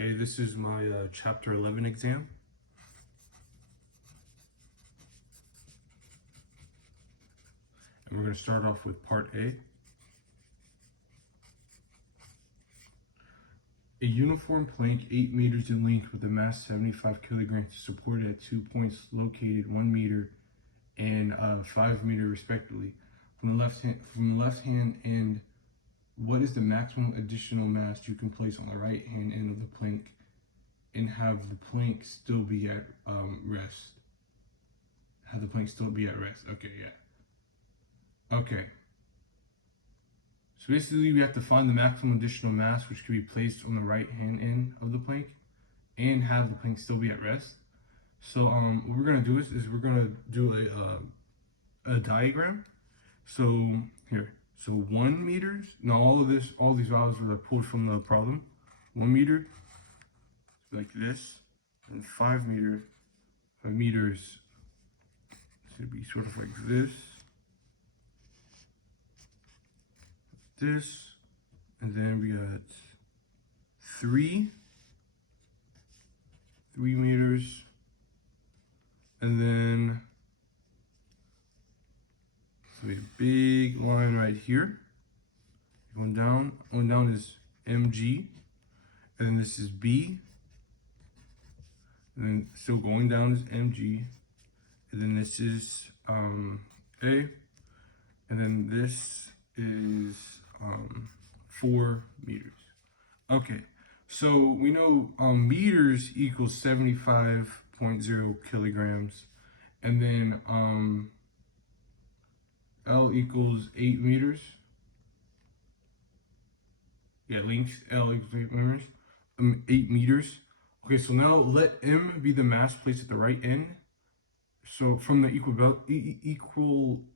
Okay, this is my chapter 11 exam. And we're going to start off with part A. A uniform plank 8 meters in length with a mass 75 kilograms is supported at 2 points located 1 meter and 5 meter respectively. From the left hand end, what is the maximum additional mass you can place on the right hand end of the plank and have the plank still be at rest? Have the plank still be at rest? Okay, yeah. Okay. So basically we have to find the maximum additional mass which can be placed on the right hand end of the plank and have the plank still be at rest. So what we're gonna do is we're gonna do a diagram. So here, so 1 meters. Now all these values were pulled from the problem. 1 meter, like this, and 5 meters. 5 meters should be sort of like this. This, and then we got 3 meters, and then so we have a big line right here. Going down is MG, and then this is B, and then still going down is MG, and then this is A, and then this is 4 meters. Okay, so we know meters equals 75.0 kilograms, and then L equals 8 meters. Yeah, length L equals 8 meters. 8 meters. Okay, so now let M be the mass placed at the right end. So from the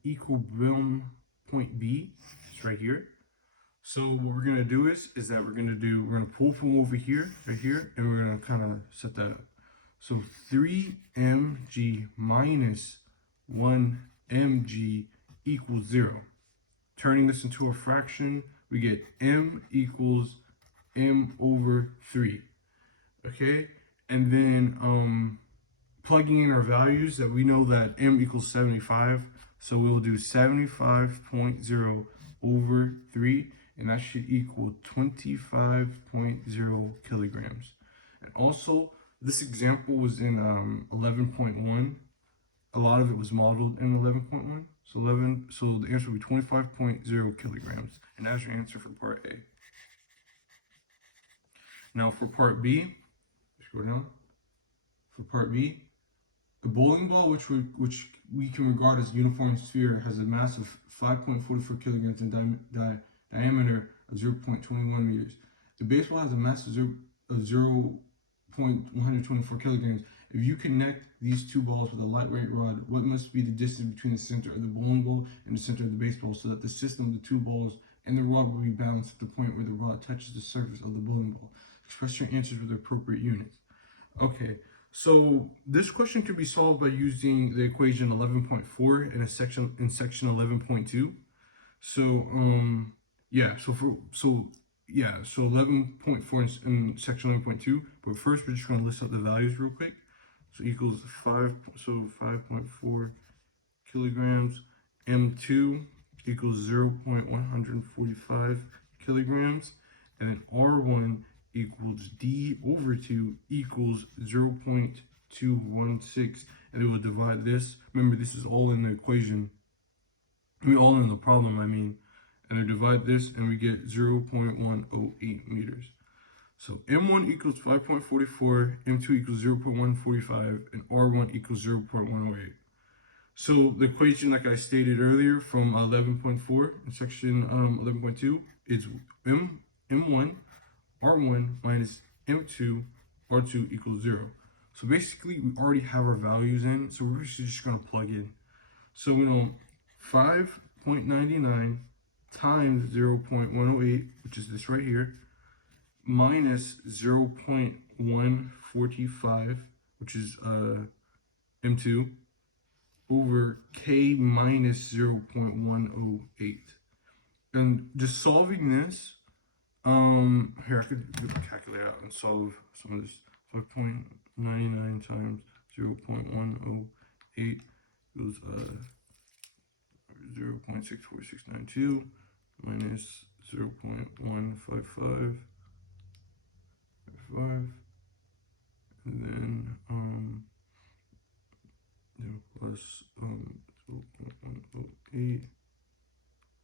equilibrium point B, it's right here. So what we're gonna do is that we're gonna pull from over here, right here, and we're gonna kind of set that up. So 3 mg minus 1 mg equals 0. Turning this into a fraction, we get m equals m over 3. Okay, and then plugging in our values that we know that m equals 75, so we'll do 75.0 over 3, and that should equal 25.0 kilograms. And also, this example was in 11.1. A lot of it was modeled in 11.1. So the answer would be 25.0 kilograms, and that's your answer for part A. Now for part B, let's go down. For part B, a bowling ball, which we can regard as a uniform sphere, has a mass of 5.44 kilograms and diameter of 0.21 meters. The baseball has a mass of 0.124 kilograms. If you connect these two balls with a lightweight rod, what must be the distance between the center of the bowling ball and the center of the baseball so that the system of the two balls and the rod will be balanced at the point where the rod touches the surface of the bowling ball? Express your answers with the appropriate units. Okay, so this question can be solved by using the equation 11.4 in section 11.2. So 11.4 in section 11.2. But first, we're just going to list out the values real quick. So equals 5.4 kilograms. M2 equals 0.145 kilograms, and then R1 equals D over 2 equals 0.216, and it will divide this. Remember, this is all in the equation. All in the problem, and I divide this, and we get 0.108 meters. So M1 equals 5.44, M2 equals 0.145, and R1 equals 0.108. So the equation, like I stated earlier, from 11.4 in section 11.2 is M1 R1 minus M2 R2 equals 0. So basically, we already have our values in, so we're just going to plug in. So we know 5.99 times 0.108, which is this right here, minus 0.145, which is M2, over K minus 0.108. And just solving this, Here I could get the calculator out and solve some of this. 5.99 times 0.108 equals 0.64692 minus 0.155, and then plus 0.108.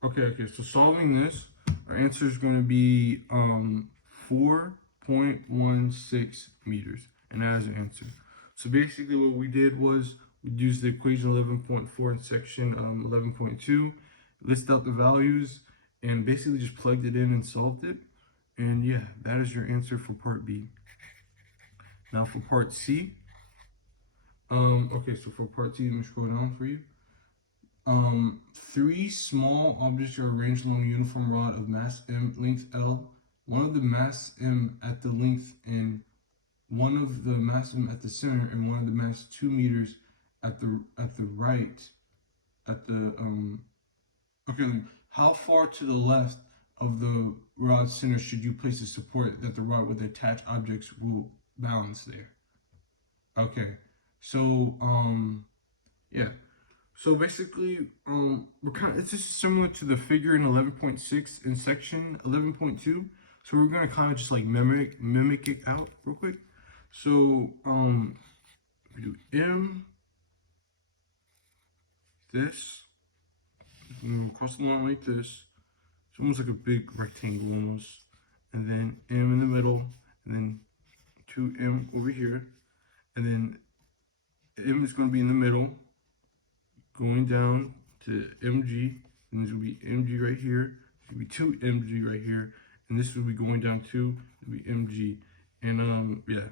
Okay, so solving this, our answer is going to be 4.16 meters, and that is the answer. So basically what we did was we used the equation 11.4 in section 11.2, list out the values, and basically just plugged it in and solved it. And yeah, that is your answer for part B. Now for part C, okay, so for part C, let me scroll down for you. 3 small objects are arranged along a uniform rod of mass m, length L. One of the mass m at the length and one of the mass m at the center, and one of the mass 2 meters at the right. Okay, how far to the left of the rod center should you place the support that the rod with the attached objects will balance there? Okay, so yeah. So basically, it's just similar to the figure in 11.6 in section 11.2. So we're gonna kind of just like mimic it out real quick. So we do M, this, cross the line like this. It's almost like a big rectangle almost, and then M in the middle, and then 2M over here, and then M is gonna be in the middle, going down to MG, and this will be MG right here. This will be 2 MG right here, and this will be going down to it'll be MG, and yeah.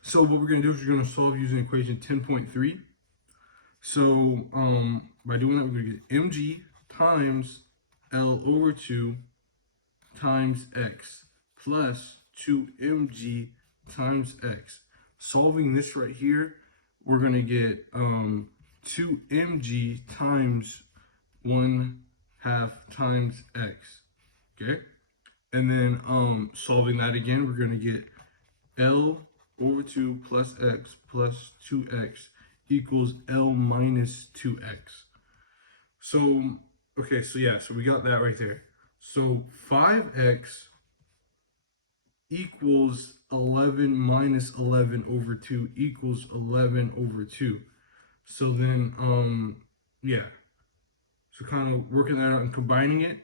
So what we're gonna do is we're gonna solve using equation 10.3. So by doing that, we're gonna get MG times L over 2 times X plus 2MG times X. Solving this right here, we're gonna get 2mg times 1/2 times x. Okay, and then solving that again, we're gonna get L over 2 plus x plus 2x equals L minus 2x. So okay, so yeah, so we got that right there. So 5x equals 11 minus 11 over 2 equals 11 over 2. So then, yeah. So kind of working that out and combining it,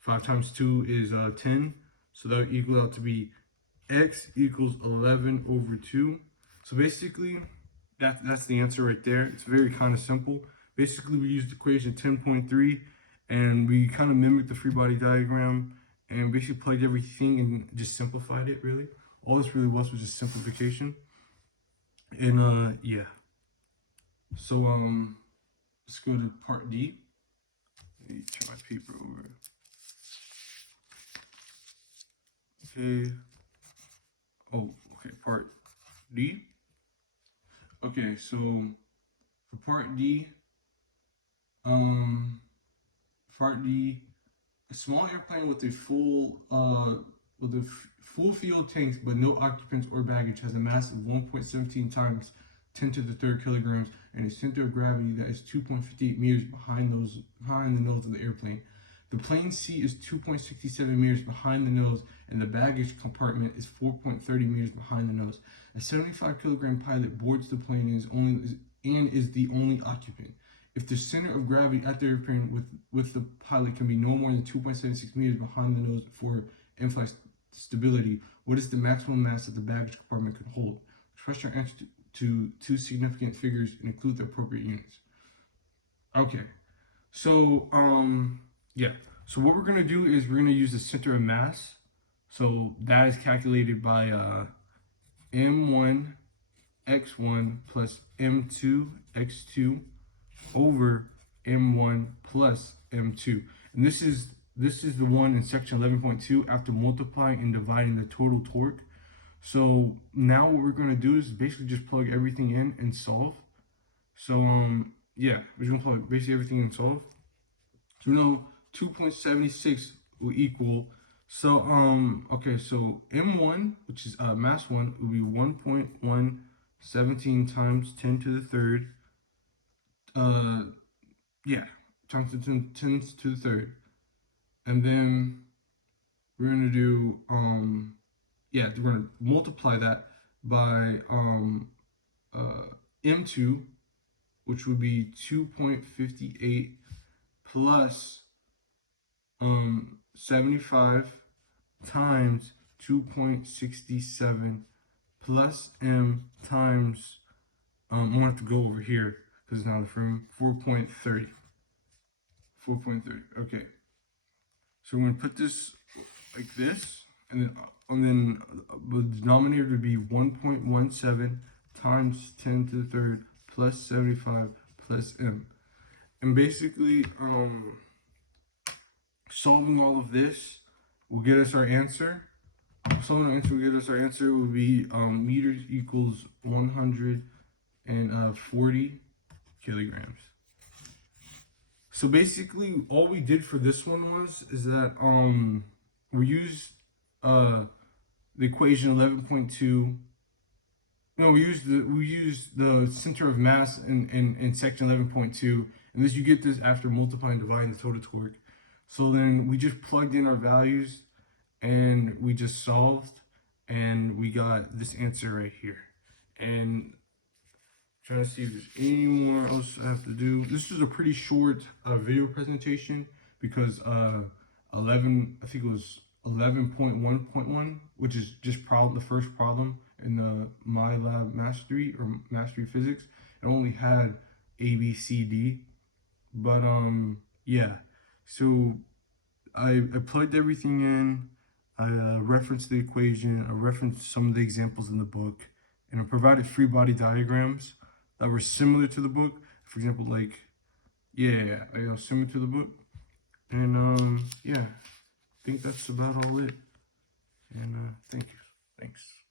5 times 2 is 10. So that would equal out to be x equals 11 over 2. So basically, that's the answer right there. It's very kind of simple. Basically, we used equation 10.3, and we kind of mimicked the free body diagram, and basically plugged everything and just simplified it, really. All this really was just simplification. And yeah. So let's go to part D. Let me turn my paper over. Okay. Oh, okay, part D. Okay, so for part D, a small airplane with a full fuel tanks but no occupants or baggage has a mass of 1.17 times 10 to the third kilograms and a center of gravity that is 2.58 meters behind the nose of the airplane. The plane seat is 2.67 meters behind the nose, and the baggage compartment is 4.30 meters behind the nose. A 75-kilogram pilot boards the plane and is the only occupant. If the center of gravity at the airplane with the pilot can be no more than 2.76 meters behind the nose for in-flight stability, what is the maximum mass that the baggage compartment can hold? Express your answer to two significant figures and include the appropriate units. Okay, so yeah. So what we're gonna do is we're gonna use the center of mass. So that is calculated by m1 x1 plus m2 x2 over m1 plus m2, and this is the one in section 11.2 after multiplying and dividing the total torque. So now what we're going to do is basically just plug everything in and solve. So yeah, we're just going to plug basically everything in and solve. So we know 2.76 will equal So okay, so M1, which is mass 1, would be 1.117 times 10 to the third. Yeah, times 10 to the third. And then we're gonna do yeah, we're gonna multiply that by M2, which would be 2.58 plus 75 times 2.67 plus M times I'm gonna have to go over here because it's not a firm 4.30. 4.30. Okay. So we're gonna put this like this, and then the denominator would be 1.17 times 10 to the third plus 75 plus M. And basically, solving all of this will get us our answer. Solving the answer will get us our answer would be meters equals 140 kilograms. So basically, all we did for this one is that we used the equation 11.2. No, we used the center of mass in section 11.2, and this you get this after multiplying and dividing the total torque. So then we just plugged in our values, and we just solved, and we got this answer right here. And trying to see if there's any more else I have to do. This is a pretty short video presentation because 11, I think it was 11.1.1, which is just the first problem in the MyLab Mastery or Mastery Physics. It only had A, B, C, D, but yeah. So I plugged everything in. I referenced the equation. I referenced some of the examples in the book, and I provided free body diagrams that were similar to the book. For example, like, yeah, similar to the book. And yeah, I think that's about all it. And thank you. Thanks.